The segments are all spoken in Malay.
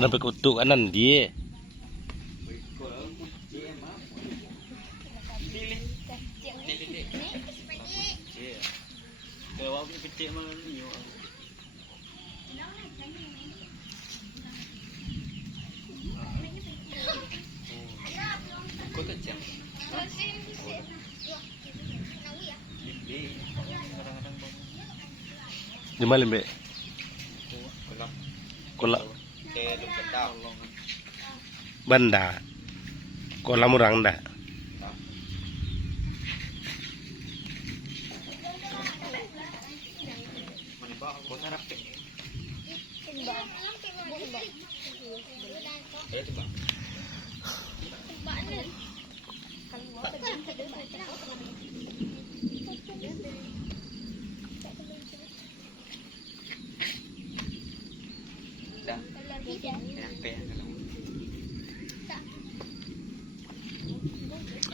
Kenapa kutuk kanan dia? Di mana Mbak? Kolam. Banda. Kolam orang dah.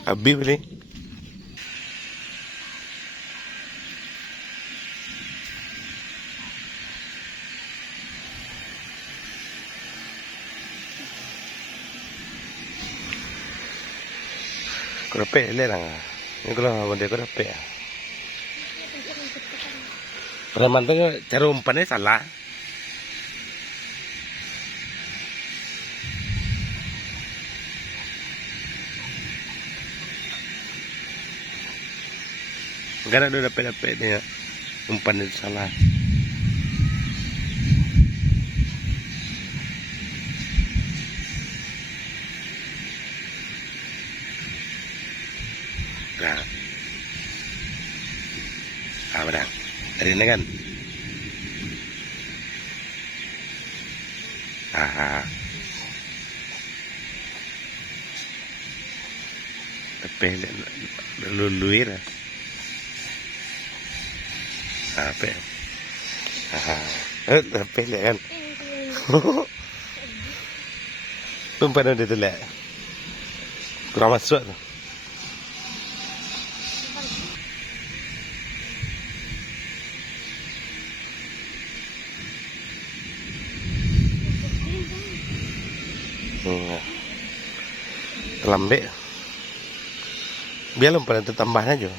Abi boleh? Kau dapat le lah. Ni kalau benda kau dapat. Preman tu cara umpannya salah. Gara ada dapat dia umpan itu salah. Nah, berang. Dari ini kan? Tapi luluir. Apa? Tapi kan? Umpan ada tu lah. Kurang masuk tu. Lembek. Biar umpan itu tambah aja.